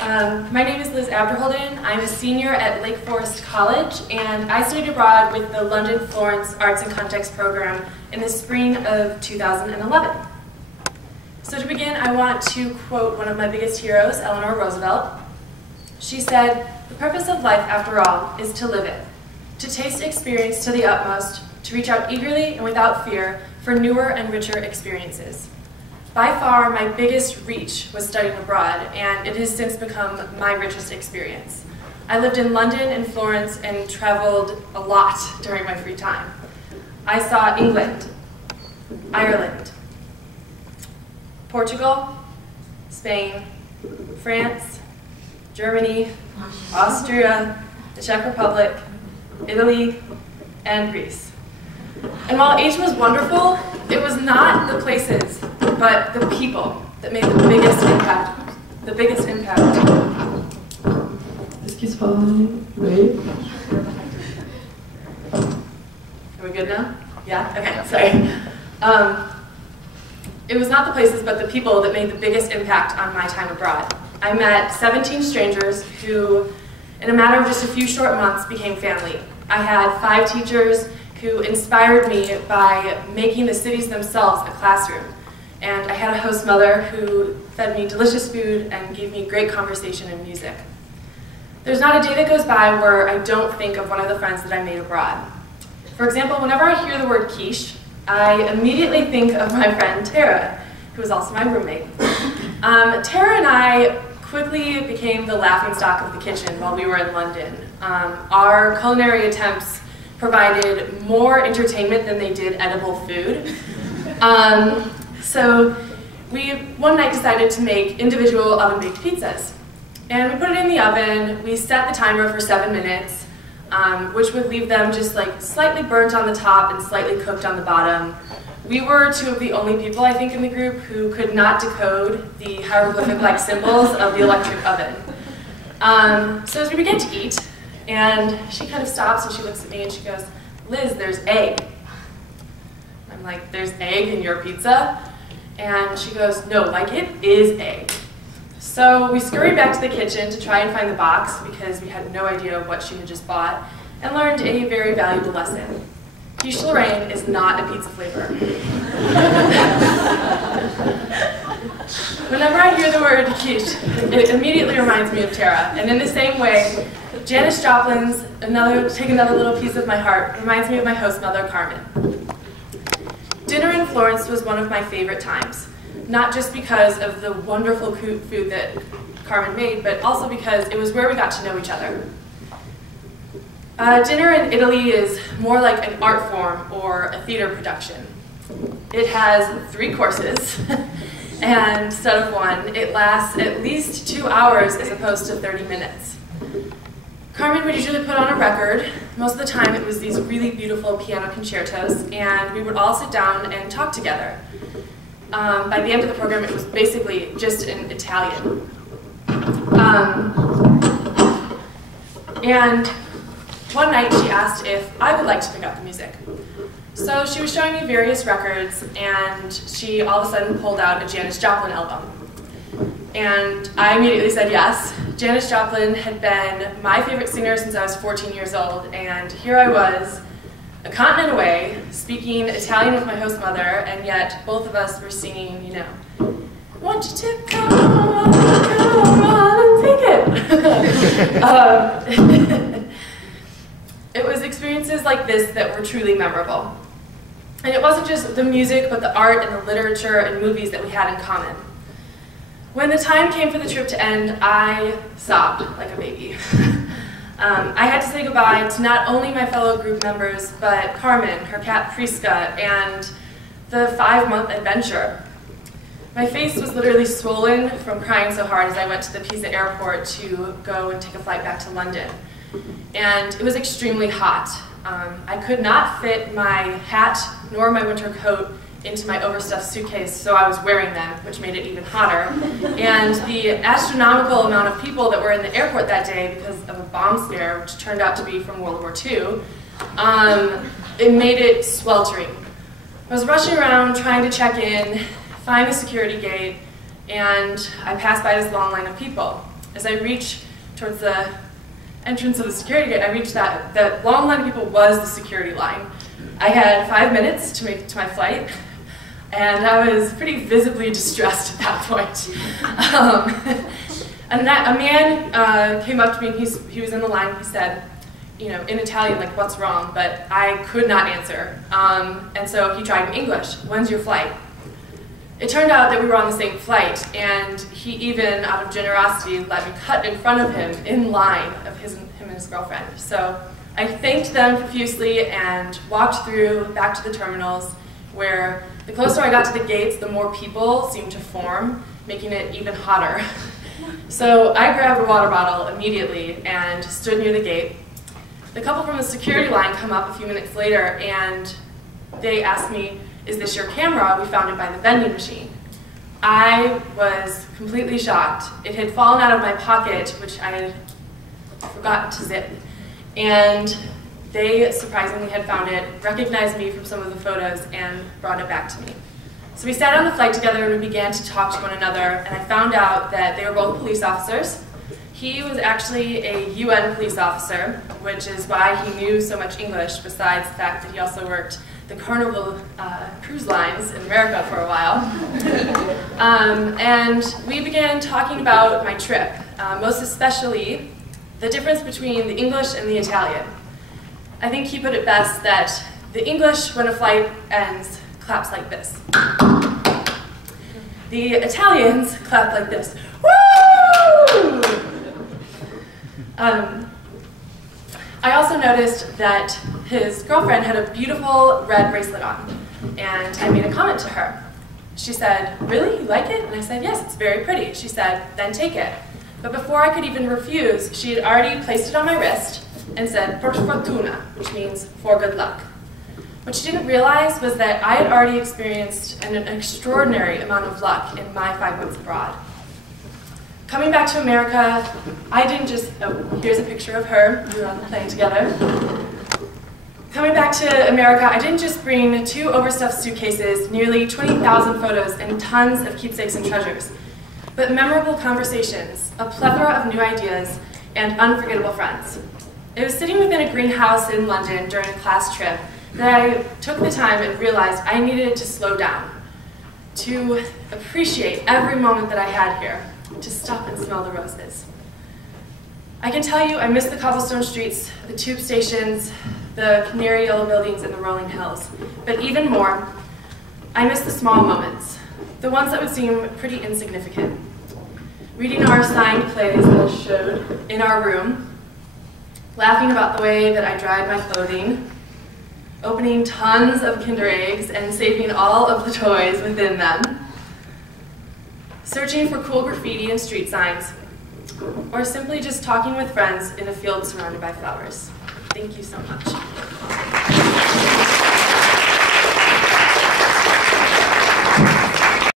My name is Liz Abderholden. I'm a senior at Lake Forest College, and I studied abroad with the London Florence Arts and Context program in the spring of 2011. So to begin, I want to quote one of my biggest heroes, Eleanor Roosevelt. She said, "The purpose of life, after all, is to live it, to taste experience to the utmost, to reach out eagerly and without fear for newer and richer experiences." By far, my biggest reach was studying abroad, and it has since become my richest experience. I lived in London and Florence and traveled a lot during my free time. I saw England, Ireland, Portugal, Spain, France, Germany, Austria, the Czech Republic, Italy, and Greece. And while Asia was wonderful, it was not the places, but the people that made the biggest impact. The biggest impact. Est-ce qu'il se parle? Oui. Are we good now? Yeah? Okay, sorry. It was not the places, but the people that made the biggest impact on my time abroad. I met 17 strangers who, in a matter of just a few short months, became family. I had 5 teachers who inspired me by making the cities themselves a classroom. And I had a host mother who fed me delicious food and gave me great conversation and music. There's not a day that goes by where I don't think of one of the friends that I made abroad. For example, whenever I hear the word quiche, I immediately think of my friend Tara, who was also my roommate. Tara and I quickly became the laughingstock of the kitchen while we were in London. Our culinary attempts provided more entertainment than they did edible food. So we one night decided to make individual oven-baked pizzas. And we put it in the oven. We set the timer for 7 minutes, which would leave them just like slightly burnt on the top and slightly cooked on the bottom. We were 2 of the only people, I think, in the group who could not decode the hieroglyphic-like symbols of the electric oven. So as we began to eat, and she kind of stops and she looks at me and she goes, "Liz, there's egg." I'm like, "There's egg in your pizza?" And she goes, "No, like it is egg." So we scurried back to the kitchen to try and find the box because we had no idea what she had just bought, and learned a very valuable lesson. Quiche Lorraine is not a pizza flavor. Whenever I hear the word quiche, it immediately reminds me of Tara, and in the same way, Janis Joplin's Take Another Little Piece of My Heart reminds me of my host mother, Carmen. Dinner in Florence was one of my favorite times, not just because of the wonderful food that Carmen made, but also because it was where we got to know each other. Dinner in Italy is more like an art form or a theater production. It has 3 courses, and instead of 1, it lasts at least 2 hours as opposed to 30 minutes. Carmen would usually put on a record. Most of the time it was these really beautiful piano concertos, and we would all sit down and talk together. By the end of the program, it was basically just in Italian. And one night she asked if I would like to pick up the music. So she was showing me various records, and she all of a sudden pulled out a Janis Joplin album. And I immediately said yes. Janis Joplin had been my favorite singer since I was 14 years old, and here I was, a continent away, speaking Italian with my host mother, and yet both of us were singing, you know, "Want you to come on and take it." It was experiences like this that were truly memorable. And it wasn't just the music, but the art and the literature and movies that we had in common. When the time came for the trip to end, I sobbed like a baby. I had to say goodbye to not only my fellow group members, but Carmen, her cat Priska, and the 5-month adventure. My face was literally swollen from crying so hard as I went to the Pisa airport to go and take a flight back to London. And it was extremely hot. I could not fit my hat nor my winter coat into my overstuffed suitcase, so I was wearing them, which made it even hotter. And the astronomical amount of people that were in the airport that day because of a bomb scare, which turned out to be from World War II, it made it sweltering. I was rushing around trying to check in, find the security gate, and I passed by this long line of people. As I reach towards the entrance of the security gate, I reached that long line of people was the security line. I had 5 minutes to make it to my flight, and I was pretty visibly distressed at that point. And a man came up to me, and he was in the line, he said, you know, in Italian, like, what's wrong? But I could not answer. And so he tried in English, when's your flight? It turned out that we were on the same flight, and he even, out of generosity, let me cut in front of him in line of him and his girlfriend. So I thanked them profusely and walked through back to the terminals, where the closer I got to the gates, the more people seemed to form, making it even hotter. So I grabbed a water bottle immediately and stood near the gate. The couple from the security line come up a few minutes later, and they asked me, is this your camera? We found it by the vending machine. I was completely shocked. It had fallen out of my pocket, which I had forgotten to zip. And they surprisingly had found it, recognized me from some of the photos, and brought it back to me. So we sat on the flight together and we began to talk to one another, and I found out that they were both police officers. He was actually a UN police officer, which is why he knew so much English, besides the fact that he also worked the Carnival cruise lines in America for a while. And we began talking about my trip, most especially the difference between the English and the Italian. I think he put it best that the English, when a flight ends, claps like this. The Italians clap like this. Woo! I also noticed that his girlfriend had a beautiful red bracelet on, and I made a comment to her. She said, really, you like it? And I said, yes, it's very pretty. She said, then take it. But before I could even refuse, she had already placed it on my wrist and said, per fortuna, which means for good luck. What she didn't realize was that I had already experienced an extraordinary amount of luck in my 5 months abroad. Coming back to America, I didn't just, here's a picture of her, we were on the plane together. Coming back to America, I didn't just bring 2 overstuffed suitcases, nearly 20,000 photos, and tons of keepsakes and treasures, but memorable conversations, a plethora of new ideas, and unforgettable friends. It was sitting within a greenhouse in London during a class trip that I took the time and realized I needed to slow down, to appreciate every moment that I had here, to stop and smell the roses. I can tell you I miss the cobblestone streets, the tube stations, the canary yellow buildings, and the rolling hills. But even more, I miss the small moments, the ones that would seem pretty insignificant. Reading our signed plays that I showed in our room, laughing about the way that I dried my clothing, opening tons of Kinder Eggs and saving all of the toys within them, searching for cool graffiti and street signs, or simply just talking with friends in a field surrounded by flowers. Thank you so much.